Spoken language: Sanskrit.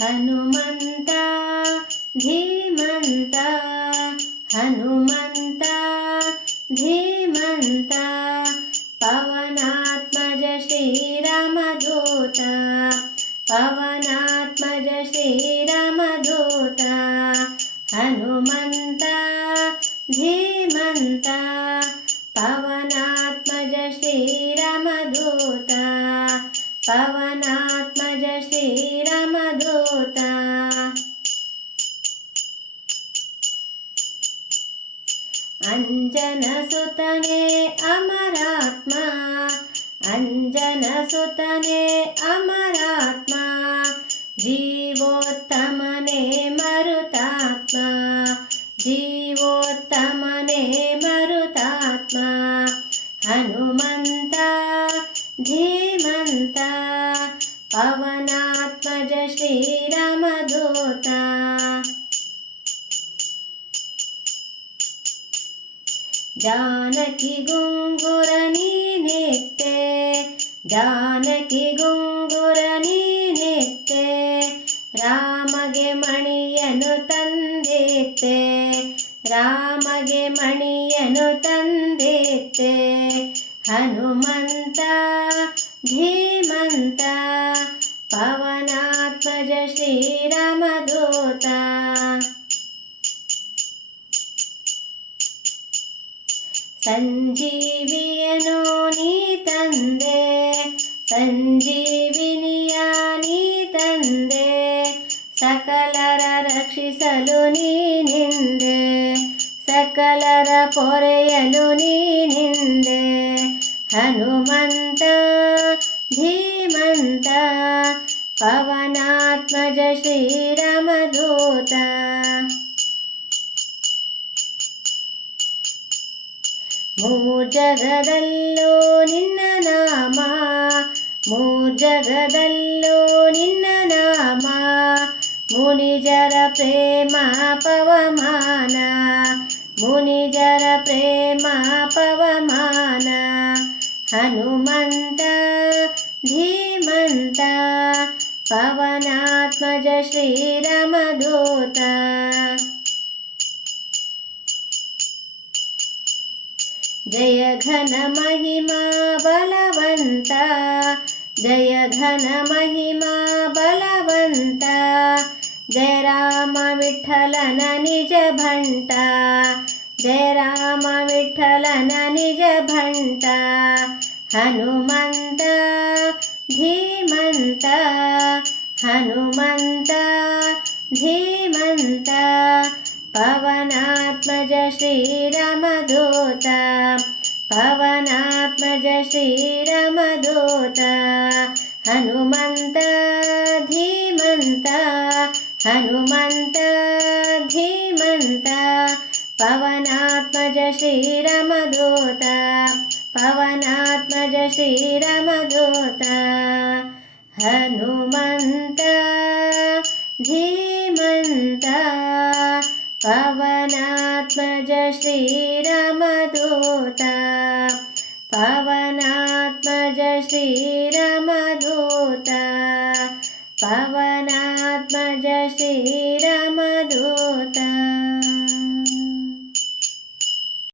हनुमन्ता धीमन्ता हनुमन्ता धीमन्ता पवनात्मज श्रीरामदूता पवनात्मज श्रीरामदूता हनुमन्ता धीमन्ता पवनात्मज श्रीरामदूता पवन अञ्जनसुतने अमरात्मा। अञ्जनसुतने अमरात्मा। जीवोत्तमने मरुतात्मा। जीवोत्तमने मरुतात्मा। हनुमन्ता धीमन्ता। पवनात्मज श्रीरामदूता ಜಾನಕಿ ಗುಂಗುರ ನೀನೆತ್ತೆ ಜಾನಕಿ ಗುಂಗುರ ನೀನೆತ್ತೆ ರಾಮಗೆ ಮಣಿಯನು ತಂದೆತ್ತೆ ರಾಮಗೆ ಮಣಿಯನು ತಂದೆತ್ತೆ ಹನುಮಂತ ಧೀಮಂತ ಪವನಾತ್ಮಜ ಶ್ರೀರಾಮದೂತ ಸಂಜೀವಿಯನು ನೀ ತಂದೆ ಸಂಜೀವಿನಿಯ ನೀ ತಂದೆ ಸಕಲರ ರಕ್ಷಿಸಲು ನೀನಿಂದೆ ಸಕಲರ ಪೊರೆಯಲು ನೀನಿಂದೆ ಹನುಮಂತ ಮೂರ್ಜಗದಲ್ಲೂ ನಿನ್ನ ನಾಮ ಮೂರ್ಜಗದಲ್ಲೂ ನಿನ್ನ ನಾಮ ಮುನಿಜರ ಪ್ರೇಮ ಪವಮಾನ ಮುನಿಜರ ಪ್ರೇಮ ಪವಮಾನ ಹನುಮಂತ ಧೀಮಂತ ಪವನಾತ್ಮಜ ಶ್ರೀರಾಮದೂತ जय घन महिमा बलवन्ता। जय घन महिमा बलवन्ता। जय राम विठ्ठलन निज भण्टा जय राम विठ्ठलन निज भण्टा हनुमन्त धीमन्त। हनुमन्त धीमन्त। पवनात्मज श्री पवनात्मज श्रीरामदूत हनुमन्त धीमन्त हनुमन्त धीमन्त पवनात्मज श्रीरामदूत पवनात्मज श्रीरामदूत हनुमन्त धीमन्त पवनात्मज पवनात्मज श्रीरमधूता पवनात्मज श्रीर